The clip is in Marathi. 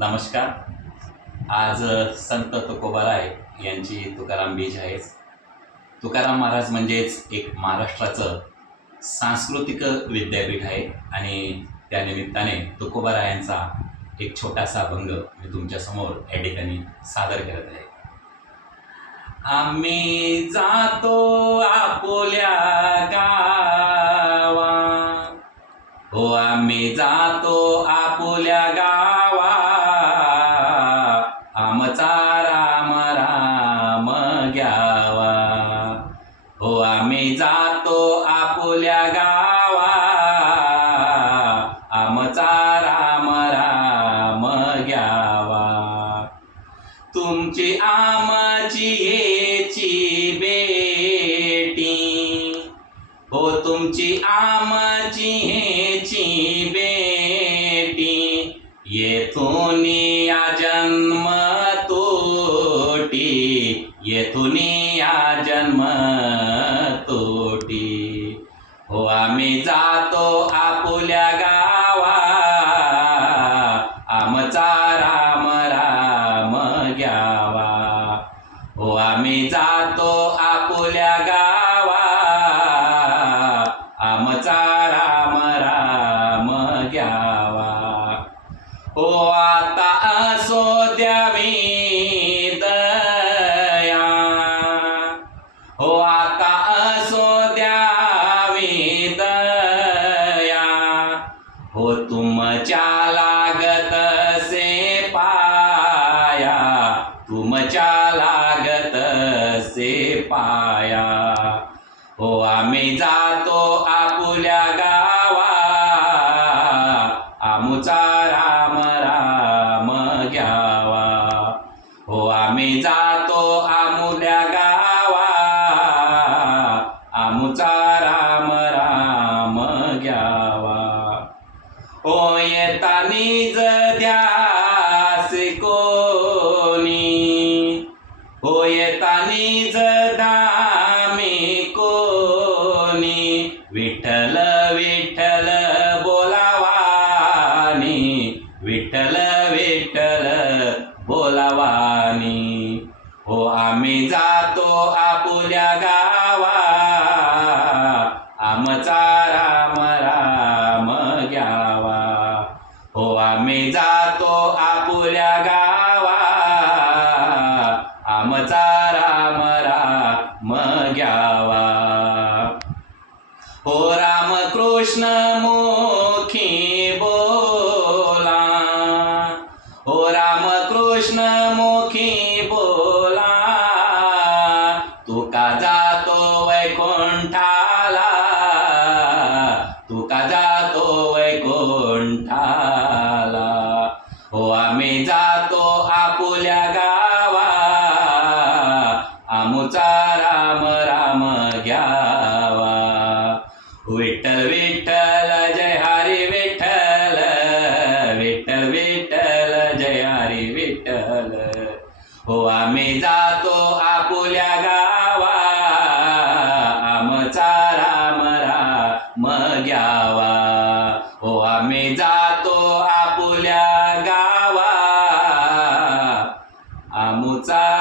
नमस्कार. आज संत तुकोबाराय यांची तुकाराम बीज आहे तुकाराम महाराज म्हणजेच एक महाराष्ट्राचं सांस्कृतिक विद्यापीठ आहे आणि त्या निमित्ताने तुकोबारायांचा एक छोटासा भंग मी तुमच्यासमोर या ठिकाणी सादर करत आहे. आम्ही जातो आपोल्या गावा हो आम्ही जातो आ... हो आम्ही जातो आपुल्या गावा. आमचा राम राम घ्यावा. तुमची आमची येची बेटी. हो तुमची आमची हेची बेटी. येथून या जन्म तोटी. येथून जन्म तोटी हो आम्ही जातो आपुल्या गावा. आमचा राम राम घ्यावा. हो आम्ही जातो आपुल्या गावा. आमचा राम राम घ्यावा. हो आता असो द्यावी. हो आता असो द्यावी दया. हो तुमच्या लागत से पाया. तुमच्या लागत से पाया. हो आम्ही जातो होय येतानी द्यास कोणी? हो येतानी दामी कोणी? विठ्ठल विठ्ठल बोलावानी विठ्ठल विठ्ठल बोलावानी. हो आम्ही जातो आपुल्या गावा आमचा राम राम घ्या. हो आम्ही जातो आपुल्या गावा. आमचा राम राम घ्यावा. हो राम कृष्ण मोखी बोला. हो राम कृष्ण मोखी बोला. तुका जातो वैकुंठाला. तुका जा गोंठाला. हो आम्ही जातो आपुल्या गावा. आमुचा राम राम घ्यावा. विठ्ठल विठ्ठल जय हरी विठ्ठल. विठ्ठल विठ्ठल जय हरी विठ्ठल. हो आम्ही जातो आपुल्या घ्यावा. हो आम्ही जातो आपुल्या गावा. आमुचा